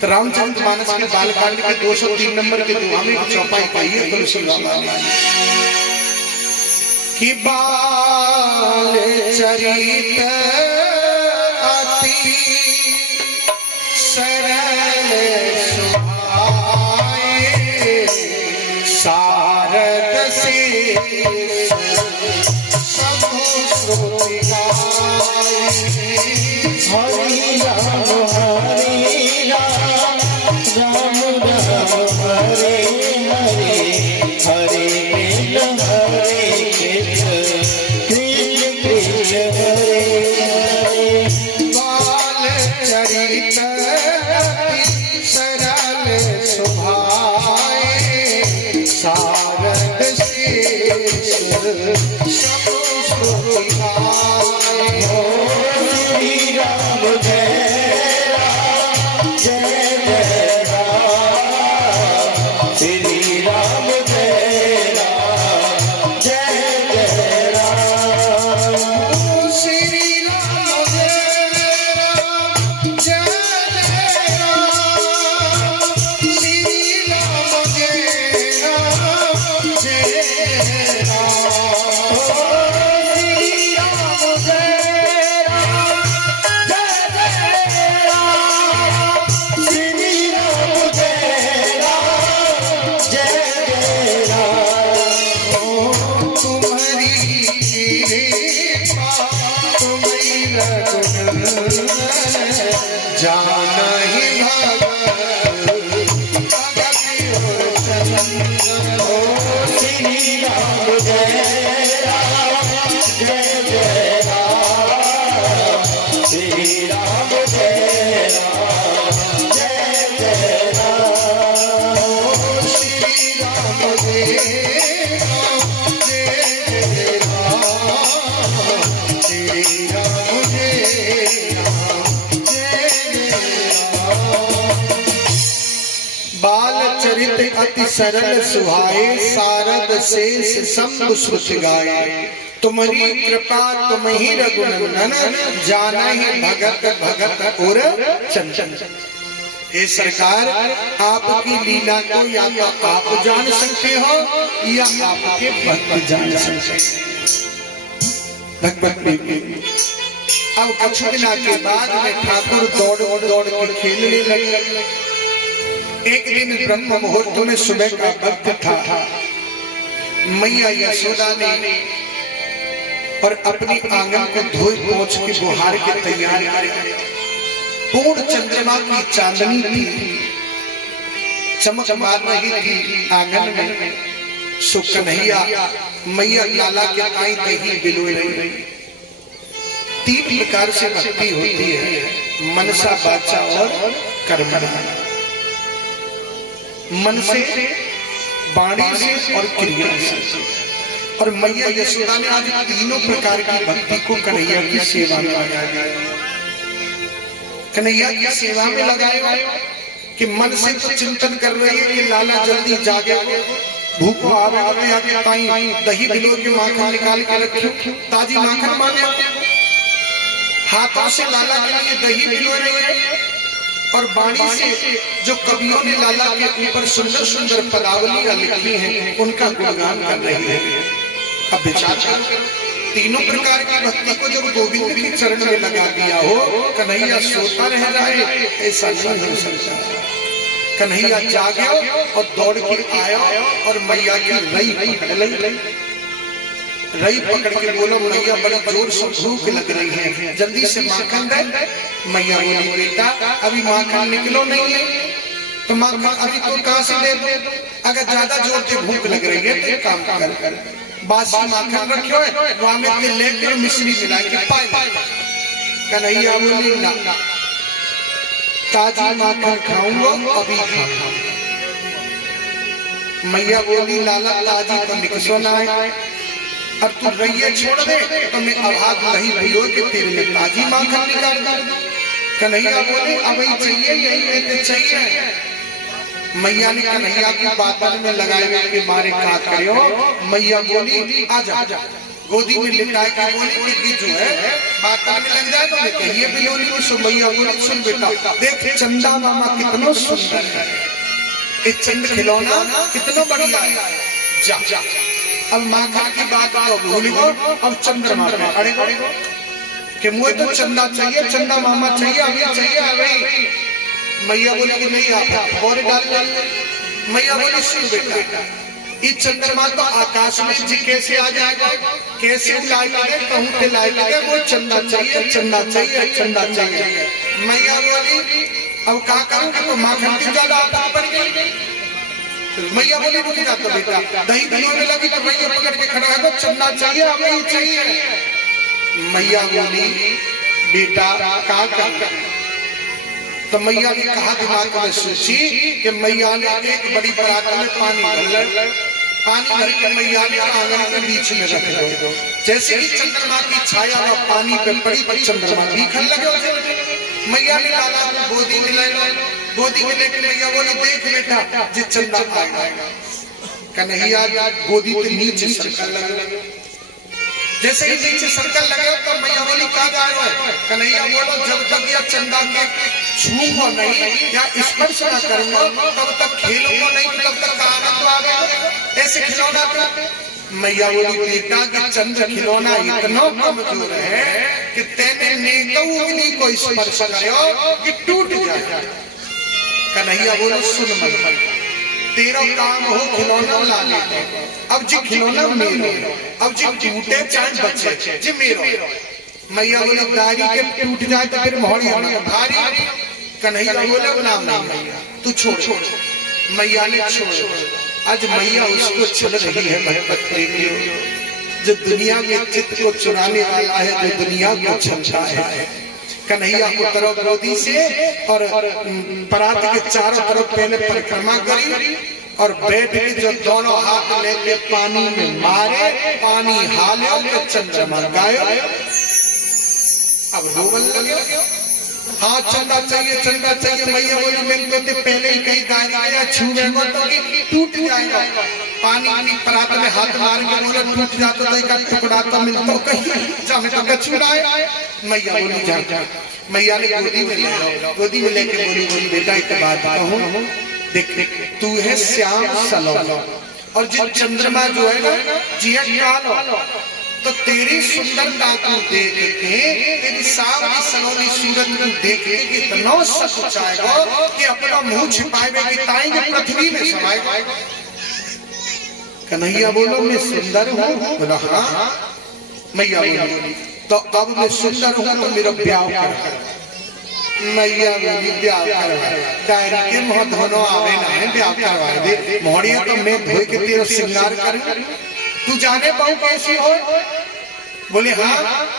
तो रामचरित मानस के बालकांड के 203 नंबर के दुआ में चौपाई पाइए तुलसी कि बाल चरित अति सरल सुभाए सारद से सब श्रुति गाए हरि राम हरे राम राम राम हरे हरे हरे कृष्ण हरे कृष्ण कृष्ण हरे हरे बाल चरित अति सरल सुभाए सारद शेष सब श्रुति गाए श्री राम जय राम जय जय राम श्री राम जय राम जय जय राम श्री राम जय राम जय जय राम श्री राम जय राम जय राम श्री राम जय जाना ही भगत और चरण हो श्री राम जय राम जय जय राम श्री राम जय राम जय जय राम श्री राम जय राम जय जय राम श्री राम जय बाल चरित अति सरल सुहाए सारद शेष संग श्रुति गाए तुम्हारी कृपा तुम ही रघुनंदन जाना ही भगत भगत और चंचन। ये सरकार आपकी लीला को या तो आप जान सकते हो या आपके भक्त जान सकते भगवत में। अब कुछ दिनों के बाद में ठाकुर दौड़ दौड़ के खेलने लगे। एक दिन ब्रह्म मुहूर्त में सुबह का वक्त था। मैया यशोदा ने और अपनी आंगन को धोई पोंछ के बुहार के तैयार कर पूर्ण चंद्रमा की चांदनी थी चमक मार रही थी आंगन में। सो कन्हैया मैया लाला के आई दही बिलोई रही। 3 प्रकार से भक्ति होती है, मनसा वाचा और कर्मणा। मन से, वाणी से और क्रिया से। और मैया यशोदा ने आज तीनों प्रकार की भक्ति को कन्हैया की सेवा में लगाया। कन्हैया की सेवा में लगाया कि मन से तो चिंतन कर रही है कि लाला जल्दी जागे, भूखो आवे आके ताई दही बिलो के माखन निकाल के रखियो, ताजी माखन मांगे। हाथों से लाला के लिए दही बिलो रही है और वाणी से जो कवियों ने लाला के ऊपर सुंदर सुंदर पदावलियां लिखी हैं उनका गुणगान कर रही है। अब विचार करो, तीनों प्रकार की भक्ति को जब गोविंद के चरण में लगा दिया हो, कन्हैया सोता रह जाए ऐसा नहीं हो सकता। कन्हैया जागे और दौड़ के आया और मैया की रई पकड़ के बोलो, मैया बड़ी जोर से भूख लग रही है, जल्दी से माखन दे। मैया बोली, बेटा अभी माखन निकलो नहीं है तो माखन अभी तो कहां से दे दो। अगर ज्यादा जोर से भूख लग रही है तो काम कर बासी माखन रखो है वहां में तेल लेकर मिश्री मिला के पाए। कन्हैया बोली, ना ताजी माखन खाऊंगा अभी खाऊंगा। मैया बोली, लाला ताजी तो निकसो ना है, अब तू रैया छोड़ दे तो मैं आवाज नहीं भिगो के तेरे में ताजी माखन निकाल कर। कन्हैया बोले, अब चाहिए यही में चाहिए। मैया ने कन्हैया की बातन में लगाए के मारे का करो। मैया बोली, आजा गोदी में लिटाए के बोली कि जो है बात करने लग जाए तो मैं कहिए बिलोली को सुन भैया बोली सुन बेटा देख चंदा मामा कितना सुंदर है, ये चंद खिलौना कितना बढ़िया है, जा जा अब माखन की बात तो भूल गो, अब चंद्रमा पे अड़े गो कि मुझे तो चंदा चाहिए, चंदा मामा चाहिए, अभी चाहिए अभी। मैया बोली कि नहीं आता और डाल। मैया बोली सुन बेटा ये चंद्रमा तो आकाश में जी कैसे आ जाएगा, कैसे लाइट है कहूँ पे लाइट है, वो चंदा चाहिए चंदा चाहिए चंदा चाहिए। मैया बोली अब क्या करूँगा, तो माखन की ज्यादा आता पड़ गई। मैया बोली रुक जा तो बेटा दही में लगी तो मैया पकड़ के खड़ा है तो चंदा चाहिए अभी चाहिए। मैया बोली बेटा क्या कर, तो मैया ने कहा दिमाग में सोची कि मैया ने एक बड़ी बरात में पानी भर के मैया ने आंगन के बीच में रख दो, जैसे ही चंद्रमा की छाया वह पानी पे पड़ी पर चंद्रमा दिखने लगे। मैया ने लाला को गोदी में ले लो, गोदी में लेके मैया बोली देख बेटा जिस चंदा आएगा। कन्हैया गोदी के नीचे सर्कल लगे, जैसे ही नीचे सर्कल लगे तो मैया बोली कहाँ जा रहे हो। कन्हैया बोलो जब तक यह चंदा के छूंगा नहीं या स्पर्श न करूंगा तब तक खेलूंगा नहीं, तब तक आनंद आ गया ऐसे खिलौना पे। मैया बोली बेटा कि चंद्र खिलौना इतना कमजोर है कि तेने नेकौनी को स्पर्श करो कि टूट जाए। कन्हैया बोलो सुन मैया तेरा काम हो खिलौना ला ले, अब जी खिलौना मेरो, अब जी टूटे चाहे बचे जी मेरो। मैया बोले दारी के टूट जाए तो फिर मोहरी भारी। कन्हैया बोले नाम नहीं तू छोड़। मैया ने छोड़। आज मैया उसको चल रही है भगवत प्रेमियों, जो दुनिया में चित्त को चुराने वाला है, जो दुनिया को छलता है। कन्हैया को तरफ गोदी से और परात के चारों तरफ पहले परिक्रमा करी और बैठ के जो दोनों हाथ लेके पानी में मारे, पानी हाले तो चंद्रमा गायो। अब रोवन लगे हाँ चंदा चाहिए। मैया बोली मैंने तो पहले ही कहीं गाया छूएगा तो टूट जाएगा। पानी परात में हाथ मार के बोले टूट जाता तो एक टुकड़ा तो मिलता कहीं जा मैं तो छुड़ाए। मैया बोली जा। मैया ने गोदी में लेके बोली बेटा एक बात कहूँ, देख तू है श्याम सलोना और जिस चंद्रमा जो है ना जिया कालो, तो तेरी सुंदरता को देख के तेरी सावली सलोनी सूरत को देख के इतना सच आएगा कि अपना मुंह छिपाएगा ताएंगे पृथ्वी में समाएगा। कन्हैया बोलो मैं सुंदर हूँ, बोला हाँ। मैया बोली तो अब मैं सुंदर हूँ तो मेरा ब्याह कर। मैया बोली ब्याह करवा डायरी के मुँह धोनो आवे ना है ब्याह करवा दे, मोड़िया तो मैं धोए के तेरा श्रृंगार कर। तू जाने बहू कैसी हो, बोले हाँ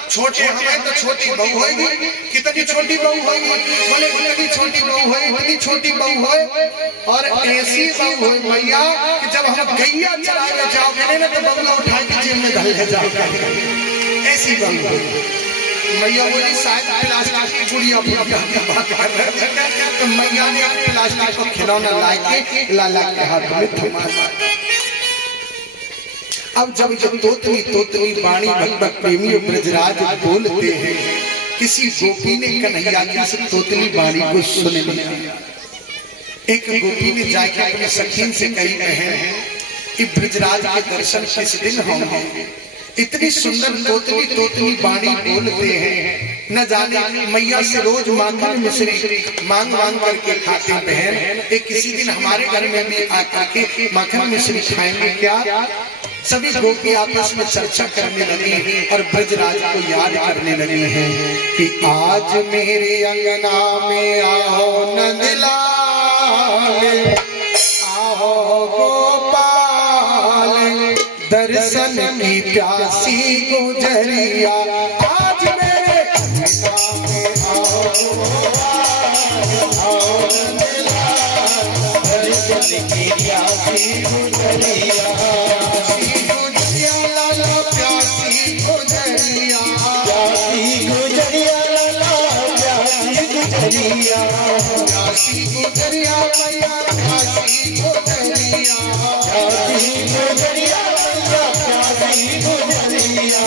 छोटे हमें तो छोटी बहू होगी। कितनी छोटी बहू होगी, बोले कितनी छोटी बहू है, इतनी छोटी बहू है और ऐसी बहू है मैया कि जब हम गैया चराने जाओगे ना तो बहू उठा के जेल में धल जाओगे, ऐसी बहू है। मैया बोली शायद प्लास्टिक की गुड़िया बात कर रहे हैं, तो मैया ने प्लास्टिक को खिलौना लाके लाला के हाथ में थमा। अब जब तोतली बाणी भगवत प्रेमियों ब्रजराज बोलते हैं, किसी गोपी ने कन्हैया की से तोतली बाणी को सुन लिया। एक गोपी ने जाकर अपने सखीन से कही बहन कि ब्रजराज के दर्शन किस दिन होंगे। इतनी सुंदर तोतली बाणी बोलते हैं, न जाने मैया से रोज माखन मिश्री मांग करके खाते बहन। एक किसी दिन हमारे घर में भी आकर के माखन मिश्री खाएंगे क्या। सभी गोपी आपस में चर्चा करने लगी और ब्रजराज को याद करने लगी हैं कि आज मेरे अंगना में आओ नंदलाल, आओ गोपाल, दर्शन की प्यासी गुजरिया। आज मेरे अंगना में आओ नंदलाल, दर्शन की प्यासी गुजरिया। प्यासी गुजरिया मैया प्यासी गुजरिया, प्यासी गुजरिया मैया प्यासी गुजरिया।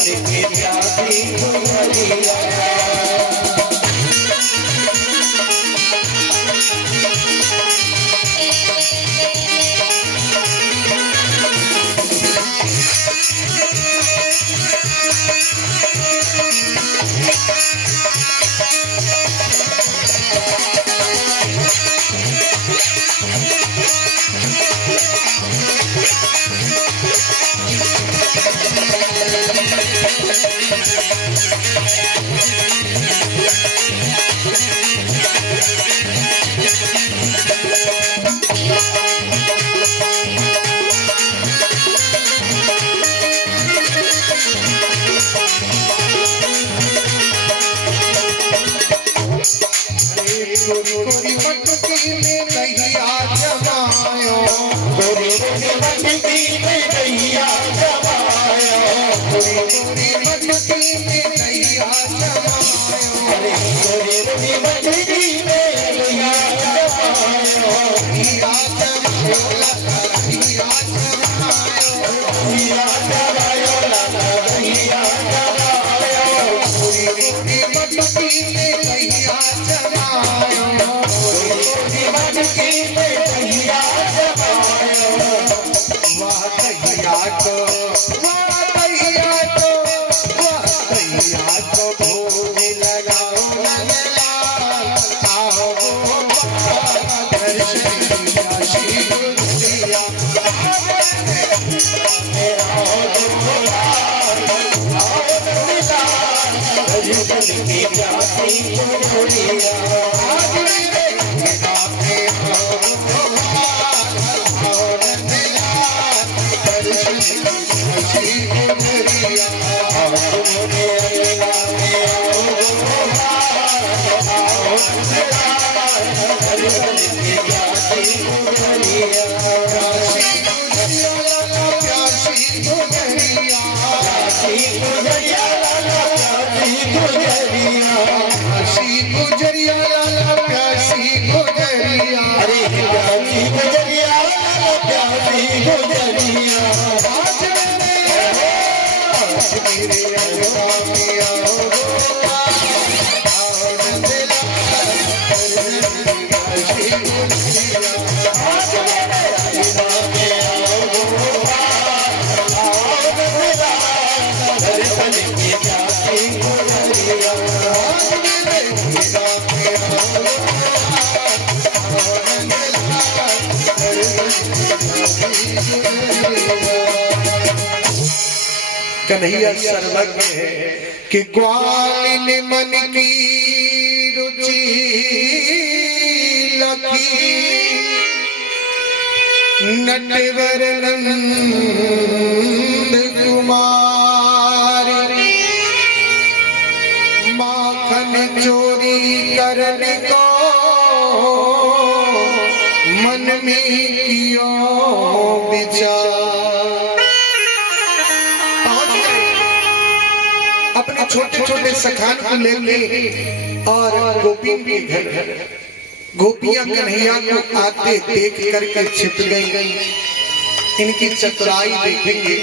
के प्यासी गुजरिया गोरी मटकी में कहिया जमायो गोरी मटकी में कहिया जमायो गोरी मटकी में कहिया जमायो गोरी मटकी में कहिया जमायो कहिया जमायो कहिया जमायो कहिया जमायो गोरी मटकी में कहिया जमायो गुजरिया लाला प्यासी गुजरिया अरे प्यासी गुजरिया लाला प्यासी गुजरिया आज मेरे अल्लाह कन्हैया सर्वज्ञ है कि ग्वालिन मन की रुचि लखी नटवर नंद कुमार माखन चोरी करने को मन में कियो विचार अपने छोटे छोटे सखान को लेके और गोपी के घर गोपियां कन्हैया को आते देख करके छिप गई। इनकी चतुराई देखेंगे,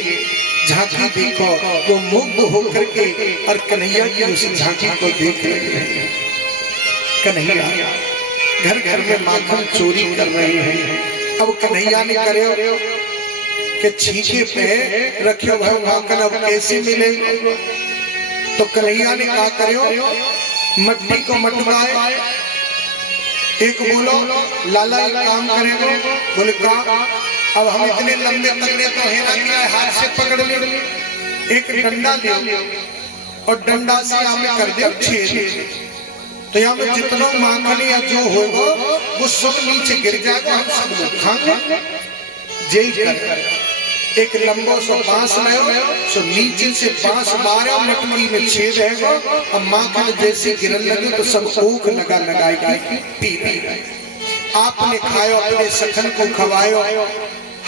झांकी देखो, वो मुग्ध होकर के और कन्हैया की उस झांकी को देख रहे हैं। कन्हैया घर घर में माखन चोरी कर रहे हैं। अब कन्हैया ने करे कि छींके पे रखे भाई माखन अब कैसे मिलेगा, तो कन्हैया ने कहा करो मट्टी को मटवाए। एक बोलो लाला एक काम करेगा, बोले का अब हम इतने लंबे तगड़े तो है ना कि हाथ से पकड़ ले। एक डंडा ले और डंडा से हमें कर दे छेद, तो यहाँ में जितना माखन या जो होगा वो सब नीचे गिर जाएगा, हम सब लोग खाएंगे। जय कर एक लंबो सो बांस लायो, सो नीचे से बांस मारा, मटकी में छेद रहेगा और माखन जैसे गिरने लगे तो सब ऊख लगा लगाएगी पी रहे। आपने खायो, अपने सखन को खवायो,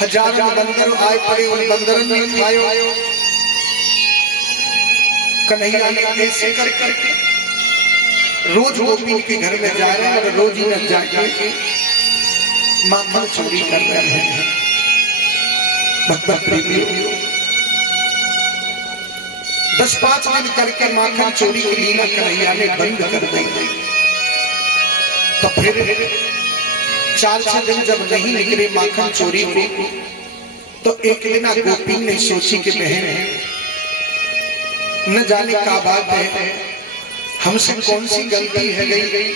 हजारों बंदर आए पड़े, उन बंदरों ने खायो। कन्हैया ने ऐसे कर करके रोज गोपी के घर में जा रहे हैं और रोज ही न जाके माखन चोरी कर रहे हैं। भक्त प्रेमियों, 10-5 दिन करके माखन चोरी की लीला कन्हैया ने बंद कर दी। तो फिर 4-6 दिन जब नहीं निकले माखन चोरी को, तो एक दिन गोपी ने सोची कि बहन न जाने क्या बात है, हमसे कौन सी गलती है गई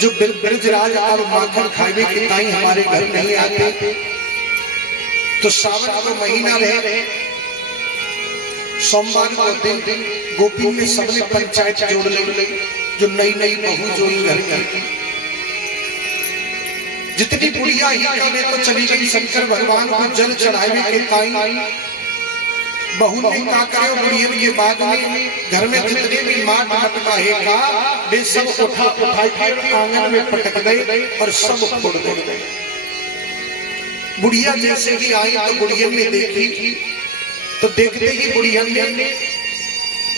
जो ब्रजराज और माखन खावे के ताई हमारे घर नहीं आते। तो सावन का महीना रहे, सोमवार को दिन गोपी ने सबने पंचायत जोड़ ली, जो नई नई बहू जो घर की जितनी बुढ़िया ही कवे तो चली गई शंकर भगवान को जल चढ़ावे के ताई। बहू ने क्या करे, बुढ़ियन के बाद में घर में जितने भी माट मटका है का वे सब उठा के आंगन में पटक गए और सब फोड़ गए। बुढ़िया जैसे ही आई तो बुढ़ियन ने देखी, तो देखते ही बुढ़ियन ने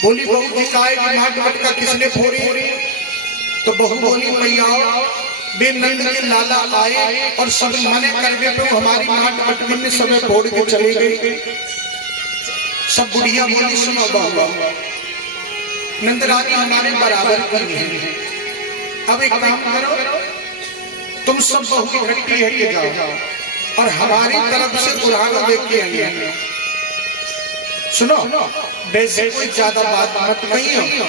बोली, बहू की काय की माट मटका किसने फोड़ी? तो बहू बोली, मैया बे नंद के लाला आए और सब मने करने पे हमारी माट मटकी में सब फोड़ के चले गए। सब बुढ़िया बोली, सुनो बहू, नंदरानी हमारे बराबर की है, अब एक काम करो, तुम सब बहू इकट्ठी है के जाओ और हमारी तरफ से बुढ़ाना लेके आइए। सुनो, वैसे कोई ज्यादा बात मत कहियो,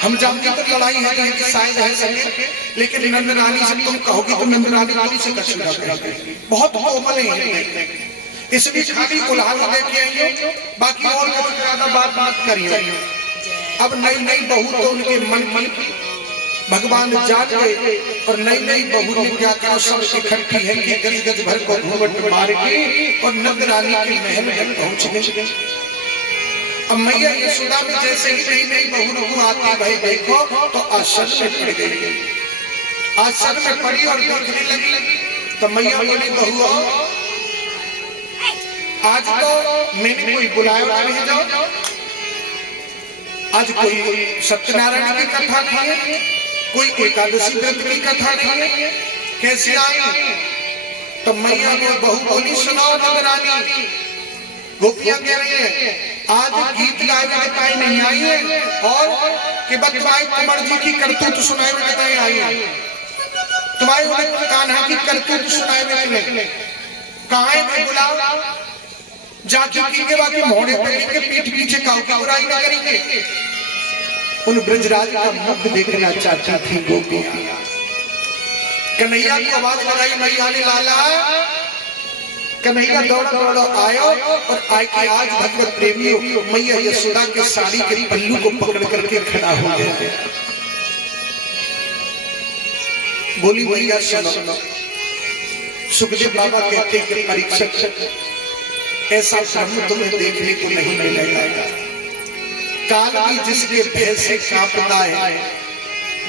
हम जानते तो लड़ाई है कि शायद है सके, लेकिन नंदरानी से तुम कहोगे तो नंदरानी तुमसे कसूरा करेगी, बहुत कोमल है, इसलिए खाली बुढ़ाना लेके आइए, बाकी और ज्यादा बात करिए। अब नई नई बहू तो उनके मन की भगवान जान गए और नई नई बहू ने क्या कहा, सब इकट्ठी है कि गज गज भर को घूंघट मार के और नंदरानी के महल में पहुंच गए। अब मैया यशोदा में जैसे ही नई नई बहू आती, भाई देखो तो आसन में पड़ गई, आसन में पड़ी और देखने लगी। तो मैया बोली, बहू आज तो मैंने कोई बुलाया नहीं, जाओ आज कोई सत्यनारायण की कथा नहीं है, कोई एकादशी व्रत की कथा नहीं है, कैसे आई? तो मैया ने बहू बोली, सुनाओ नंदरानी। गोपियां कह रही है, आज गीत गाए बताई नहीं आई है और कि बतवाए कुंवर जी की करतूत सुनाए बताई आई है, तुम्हारे कान्हा की करतूत सुनाए में कहा में बुलाओ, जाके के बाकी मोड़े पे के पीठ पीछे काऊ की बुराई न करेंगे। उन ब्रजराज का मुख देखना चाहती थी गोपियां। कन्हैया की आवाज लगाई मैया ने, लाला। कन्हैया दौड़ा दौड़ा आयो और आज भगवत प्रेमियों मैया यशोदा के साड़ी के पल्लू को पकड़ करके खड़ा हो गया। बोली, मैया सुनो, सुखदेव बाबा कहते कि परीक्षक ऐसा ब्रह्म तुम्हें देखने को नहीं मिलेगा, काल भी जिसके भय से कांपता है,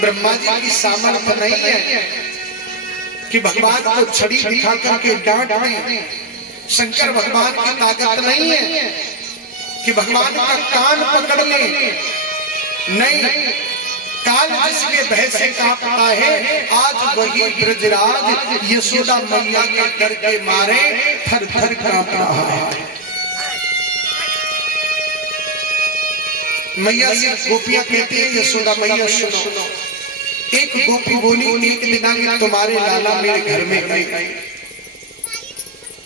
ब्रह्मा जी की सामर्थ्य नहीं है कि भगवान को छड़ी दिखा करके डांट दें, शंकर भगवान की ताकत नहीं है कि भगवान का कान पकड़ ले, नहीं, काल जिसके भय से कांपता है, आज वही ब्रजराज यशोदा मैया के डर के मारे थर थर कांप रहा है। मैया से गोपियां कहती है, यशोदा मैया सुनो, एक गोपी बोली, एक दिन आगे तुम्हारे लाला मेरे घर में गए,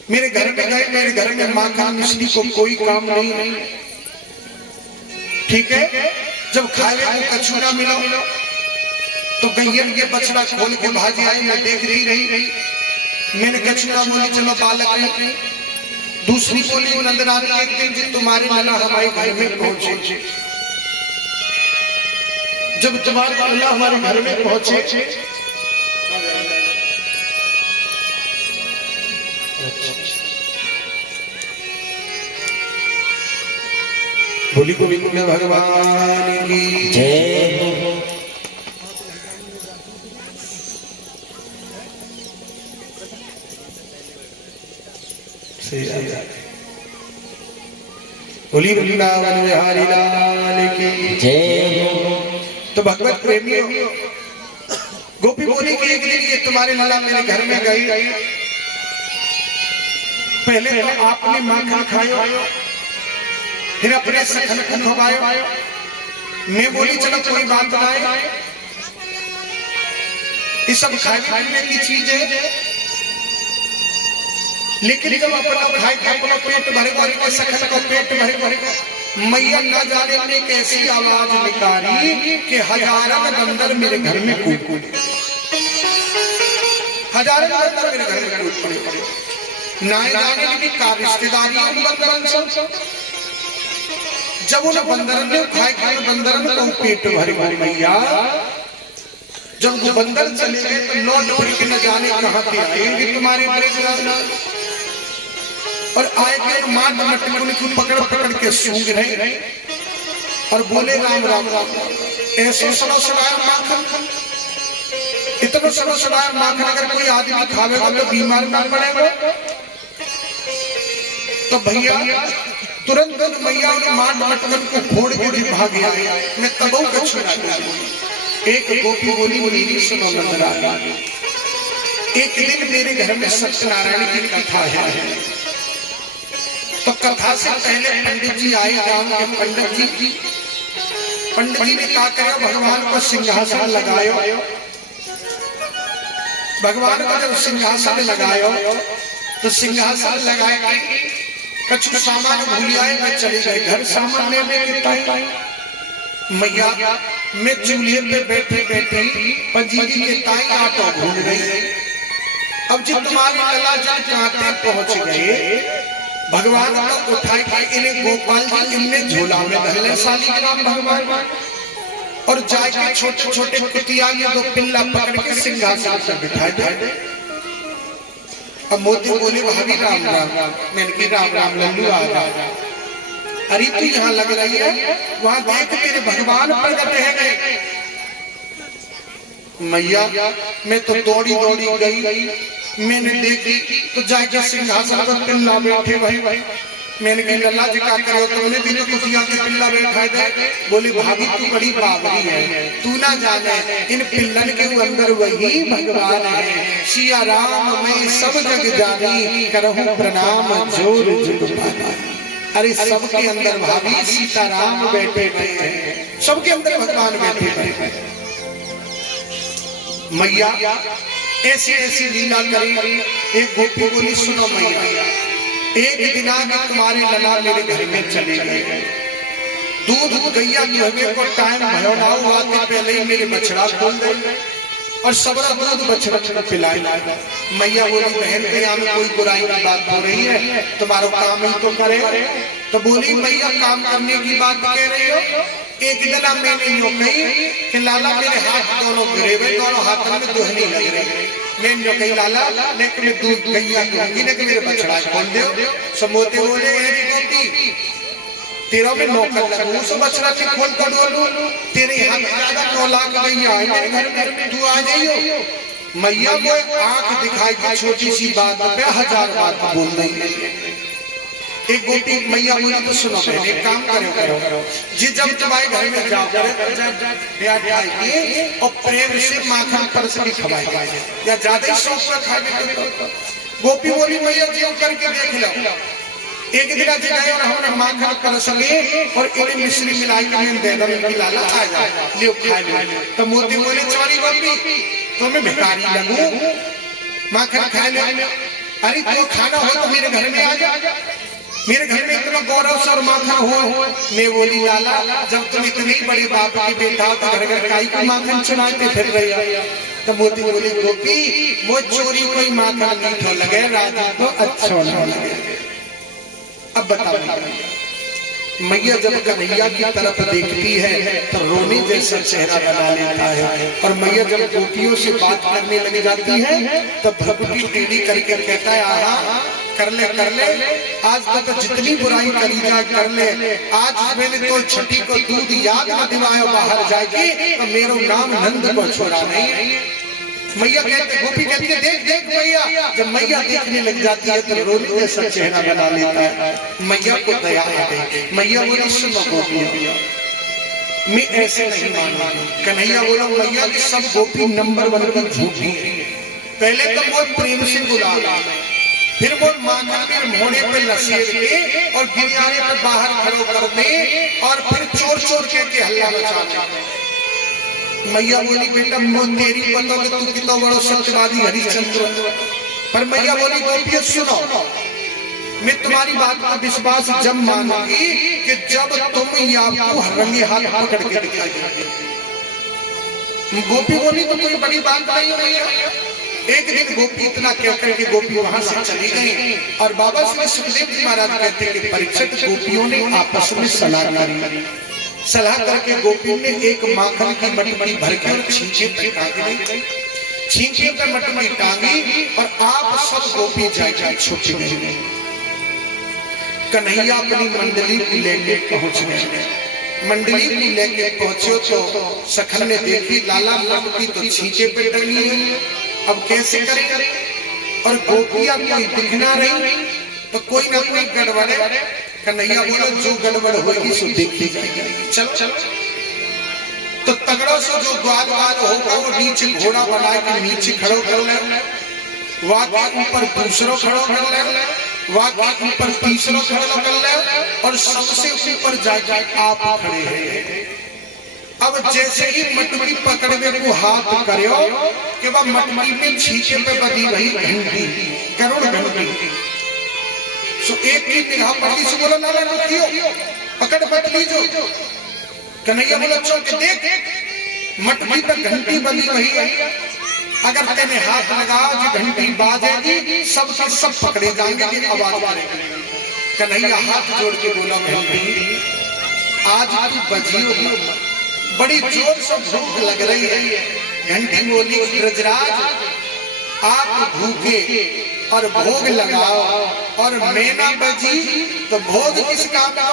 मेरे घर में माखन मिश्री को कोई काम नहीं, ठीक है। जब खावे को कछुआ मिला तो गैयन के बछड़ा खोल के भाजी आई, मैं देख रही, मैंने कछुआ बोली चलो बालक में, दूसरी बोली नंदरानी एक दिन तुम्हारे लाला हमारे घर में पहुंचे, जब तुम्हारे लाला हमारे घर में पहुंचे बोली गोविंद भगवान की जय। बोली वृंदावन बिहारी लाल की जय। तो भगवत प्रेमियों, गोपी बोली कि एक दिन ये तुम्हारे लाला मेरे घर में गई, पहले तो आपने माखन खाया, फिर अपने सखन को खवाए। मैं बोली चलो कोई बात ना, ये सब खाने पीने की चीज है, लेकिन जब अपना खाए अपना पेट भरे भरे का सखन का पेट भरे भरे का मैया न जाने ने कैसी आवाज निकाली कि हजारों बंदर मेरे घर में कूद कूद, हजारों बंदर मेरे घर में कूद पड़े। ना जाने की का रिश्तेदारी बंदरन सब। जब उन बंदरन ने खाए खाए बंदरन को पेट भरे भरे मैया, जब वो बंदर चले गए तो लौट के न जाने कहां पे आएंगे तुम्हारे बड़े, और आए के मार मटकुन को पकड़ पकड़ के सूंघ रहे और बोले राम राम राम। ऐसे सड़ो सड़ाया माखन, इतना सड़ो सड़ाया माखन अगर कोई आदमी खावेगा तो बीमार ना पड़ेगा। तो भैया तुरंत मैया ने मार मटकुन को फोड़ के भी भाग गया। मैं तबों का छुड़ा दिया। एक गोपी बोली मेरी सुनो नंदलाल, एक दिन मेरे घर में सत्यनारायण की कथा है। तो कथा से पहले पंडित जी आए, गांव के पंडित जी। पंडित जी ने कहा करा भगवान को सिंहासन लगायो। भगवान को जब सिंहासन लगायो तो सिंहासन लगाए कछु सामान भूल आए, मैं चले गए घर सामान लेने। मैया मैं चूल्हे पे बैठे बैठे पंजीरी के ताई आटा भूल गई। अब जब तुम्हारी लला जब जाते पहुंच गए, भगवान को उठाए के इन्हें गोपाल जी इनने झोला में धले शालिग्राम भगवान, और जाके छोटे छोटे कुतिया में 2 पिल्ला पकड़ के सिंहासन पर बिठा दे। अब मोती बोले भाभी राम राम। मैंने की राम राम लल्लू आ रहा। अरे तू यहाँ लग रही है, वहां देख तेरे भगवान प्रकट है। मैया मैं तो दौड़ी दौड़ी गई, मैंने देखी तो जाके सिंहासन पर पिल्ला बैठे भाई। मैंने कहा लल्ला जी क्या करो, तुमने भी तो कुतिया के पिल्ला बैठा दे। बोले भाभी तू बड़ी बावरी है, तू ना जाने इन पिल्लन के अंदर वही भगवान है। सिया राम मैं सब जग जानी, करहूं प्रणाम जोर जुग पाना। अरे सबके अंदर भाभी सीताराम बैठे हैं, सबके अंदर भगवान बैठे हैं। मैया ऐसी ऐसी लीला करी। एक गोपी बोली सुनो मैया, एक दिन आगे तुम्हारे लला मेरे घर में चले गए। दूध गैया दुहने को टाइम भयो ना हुआ तो पहले ही मेरे बछड़ा खोल दे और सबरा दूध बछड़ा को पिलाए। मैया बोली बहन के यहाँ में कोई बुराई की बात हो रही है, तुम्हारा काम ही तो करे। तो बोली मैया काम करने की बात कह रही हो। एक दिन मैंने यूं कही कि लाला मेरे हाथ दोनों गिरे हुए, दोनों हाथों में दुहनी लग रही। मैंने जो कही लाला लेकिन दूध गैया दूंगी लेकिन मेरे बछड़ा खोल दो। समोते बोले गोपी तेरा में नौकर लगू, उस बछड़ा के खोल कर दो। तेरे यहाँ ज्यादा 9 लाख गैया है मेरे घर में, तू आ जाइयो। मैया वो आंख दिखाई की छोटी सी बात पे 1000 बात बोल रही। एक गोपी मैया बोली तो सुनो पहले एक काम करो जी, जब तुम्हारे घर में जाओ और प्रेम से माखन परस के खवाए या ज्यादा ही शौक से खाए। गोपी बोली मैया जी करके देख लो। एक दिन जगह और हमने माखन परस लिए और इन्हें मिश्री मिलाई के दे दो कि लाला आ जा लियो खा लो। तो मोती बोले चोरी गोपी तुम्हें भिखारी लगू, माखन खा लो। अरे तू खाना हो तो मेरे घर में आ जा, मेरे घर में इतना गौरव सर माखन हो। मैं बोली लाला जब तुम इतनी बड़ी बाप की बेटा तो घर घर काई का माखन चुनाते फिर रही है। तो मोती बोली गोपी वो चोरी कोई माखन मीठो लगे, राजा तो अच्छा ना लगे। अब बताओ मैया जब कन्हैया की तरफ देखती है तो रोने जैसा चेहरा बना लेता है, और मैया जब गोपियों से बात करने लग जाती है तो भगवती टेढ़ी करके कहता है आहा कर ले आज तक जितनी बुराई करी जाए कर ले। आज मैंने तो छठी को दूध याद न दिलायो बाहर जाएगी तो मेरा नाम नंद को छोड़ा नहीं। मैया कहते गोपी कहती है देख देख मैया। जब मैया देखने लग जाती है तो रोने जैसा चेहरा बना लेता है। मैया को दया आ गई। मैया बोली सुनो गोपी मैं ऐसे नहीं माना। कन्हैया बोला मैया की सब गोपी नंबर 1 की झूठी है। पहले तो वो प्रेम से बुला, फिर वो माखन के मोड़े पे लसेड़ के और गिरियाने पे बाहर खड़ो कर दे और फिर चोर चोर के हल्ला मचा दे। मैया बोली बेटा मो तेरी पता कि तू कितना बड़ा सत्यवादी हरिश्चंद्र। पर मैया बोली गोपियों सुनो, मैं तुम्हारी बात का विश्वास जब मानूंगी कि जब तुम आपको रंगे हाथ पकड़ के दिखाई। गोपी बोली तो कोई बड़ी बात नहीं है। एक दिन गोपी इतना कह करके गोपी वहां से चली गई और बाबा श्री सुखदेव जी महाराज कहते हैं कि परीक्षित गोपियों ने आपस में सलाह करी। सलाह करके गोपी ने एक माखन की मटकी भर के छींचे पे टांगी, छींचे पे मटकी टांगी और आप सब गोपी जाए छुप गए। कन्हैया अपनी मंडली को लेके पहुंच गए। मंडली को लेके पहुंचो तो सखन ने देखी लाला मटकी तो छींचे पे टंगी है, अब कैसे करें। और गोपियां कोई दिखना रही तो कोई ना कोई गड़बड़ है। कन्हैया बोला जो गड़बड़ होगी सो देखी जाएगी। चलो तो तगड़ों से जो ग्वाल वाल होगा वो नीचे घोड़ा बना के नीचे खड़ो कर ले, वाके ऊपर दूसरों खड़ो कर ले, वाके ऊपर तीसरों खड़ो कर ले और सबसे ऊपर जाके आप खड़े हैं। अब जैसे ही मटकी पकड़ने को हाथ करो कि वह मटकी में छींचे पे बदी रही घंटी, करोड़ घंटी। सो एक ही निगाह पड़ी से बोला लाला रुकियो, पकड़ मत लीजो। कन्हैया बोला चल के देख मटकी पे घंटी बदी रही है, अगर तेने हाथ लगाओ जो घंटी बाजेगी सब के सब पकड़े जाएंगे, आवाज आएगी। कन्हैया हाथ जोड़ के बोला घंटी आज तू बजियो, बड़ी जोर से भूख लग रही है। घंटी बोली ब्रजराज आप भूखे और भोग लगाओ और मैना बजी तो भोग किस काम का?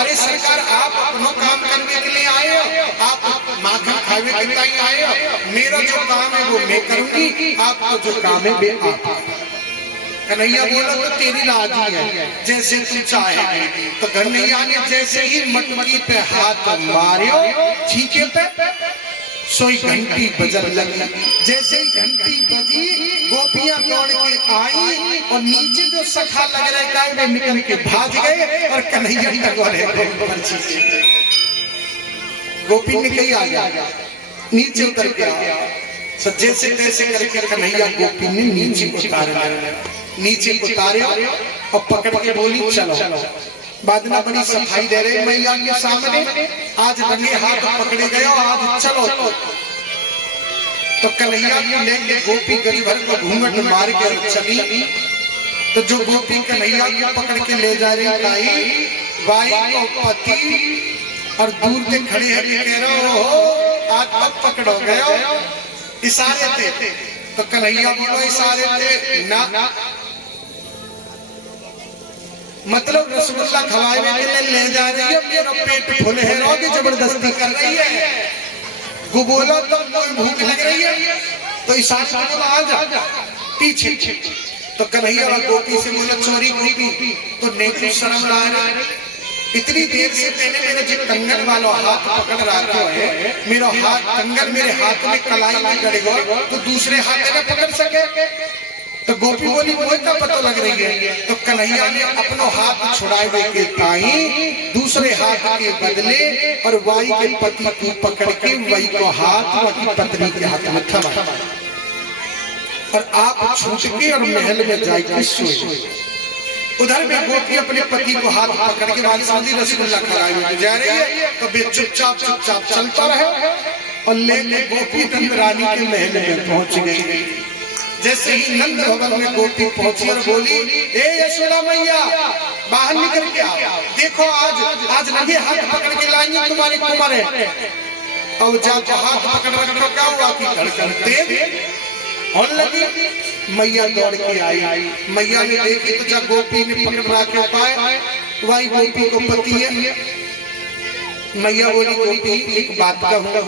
अरे सरकार आप अपना काम करने के लिए आए हो, आप माखन खाने के लिए आए हो, मेरा जो काम है वो मैं करूंगी, आपका जो काम है वे आप। कन्हैया बोला तो तेरी राजी है जैसे तू चाहे। तो कन्हैया ने जैसे ही मटकी पे हाथ मारियो छींचे पे सोई घंटी बजर लगी। जैसे ही घंटी बजी गोपियां दौड़ के आई और नीचे जो सखा लग रहा है वे निकल के भाग गए और कन्हैया टगोरे गोपी निकल आ गया नीचे उतर के आया। जैसे तैसे करके कन्हैया गोपी ने नीचे उतारा, नीचे उतारे और पकड़ के बोली चलो। बादना बड़ी सफाई दे रहे मैया के सामने, आज रंगे हाथ पकड़े गए आज चलो। तो कन्हैया को लेके गोपी गली भर को घूंघट मार के चली। तो जो गोपी कन्हैया को पकड़ के ले जा रही भाई को पति और दूर से खड़े हैं कह रहे हो आज तक पकड़ो गए इशारे थे। तो कन्हैया बोलो इशारे थे ना, मतलब रसगुल्ला खवाए के लिए ले जा रही है, मेरा पेट फुल है रोगी जबरदस्ती कर रही है। गुबोला तो कोई भूख लग रही है तो इशारा बोला आ जा पीछे। तो कन्हैया गोपी से बोला चोरी गोपी तो नेक शर्म ला रहा, इतनी देर से मैंने मेरे जो कंगन वाला हाथ पकड़ रखा है, मेरा हाथ कंगन मेरे हाथ में कलाई में गड़ेगा तो दूसरे हाथ में पकड़ सके। तो गोपी बोली मुझे का पता लग रही है। तो कन्हैया ने अपनो हाथ छुड़ाए के ताई दूसरे हाथ के बदले और वाई के पति को पकड़ के वाई को हाथ अपनी पत्नी के हाथ में थमा और आप छूट के और महल में जाके सोए। उधर में गोपी अपने पति को हाथ पकड़ के बादशाही रसगुल्ला खिलाए जा रही है। तो वे चुपचाप चलता रहे और लेके गोपी नंद रानी के महल में पहुंच गई। जैसे ही नंद भवन में गोपी पहुंची और बोली ए यशोदा मैया बाहर निकल के आओ, देखो आज लगे हाथ पकड़ के लाएंगे तुम्हारी कुमार है। और जब हाथ पकड़ रखा क्या हुआ कि धड़कन तेज और लगी। मैया दौड़ के आई, मैया ने देखी तो जब गोपी ने पकड़ रखा पाए वही गोपी को पति है। मैया बोली गोपी एक बात कहूं,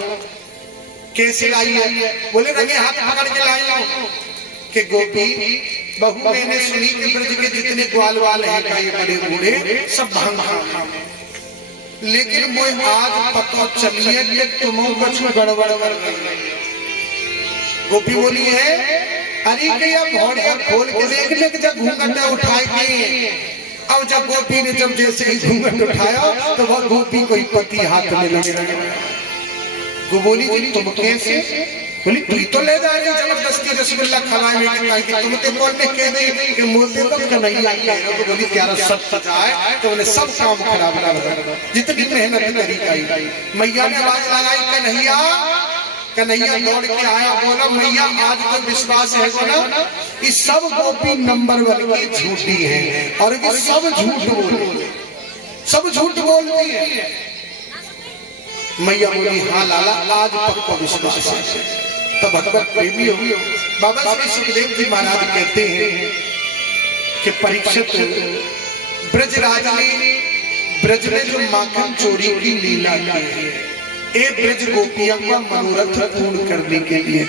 कैसे आई है? बोले रंगे हाथ पकड़ के लाई हो कि गोपी बहू मैंने सुनी कि ब्रज के जितने ग्वाल वाल हैं कई बड़े बूढ़े सब भांग खा, लेकिन मुझे आज पता चली है कि तुम कुछ गड़बड़ कर रही है। गोपी बोली है अरे क्या भौड़िया खोल के देखने के जब घूंघट उठाए के, अब जब गोपी ने जब जैसे ही घूंघट उठाया तो वह गोपी कोई पति हाथ में लगे लगे। वो बोली जी तुम कैसे? बोली तू तो ले जा रही जबरदस्ती रसगुल्ला खिलाने के ताकि तुम ते बोल में कह दे कि मोते तो कन्हैया के तो बोली त्यारा सब सजाए तो उन्हें सब काम खराब कर दिया जितनी मेहनत करी गई। मैया ने आवाज लगाई कन्हैया, कन्हैया दौड़ के आया, बोला मैया आज तो विश्वास है ना इस सब गोपी नंबर 1 की झूठी है और ये सब झूठ बोल, सब झूठ बोलती है। मैया बोली हाँ लाला आज पक्का विश्वास है। तो भगवत प्रेमी हो बाबा श्री सुखदेव जी महाराज कहते हैं कि परीक्षित ब्रजराज ने ब्रज में जो माखन चोरी की लीला की है, एक ब्रज गोपियों का मनोरथ पूर्ण करने के लिए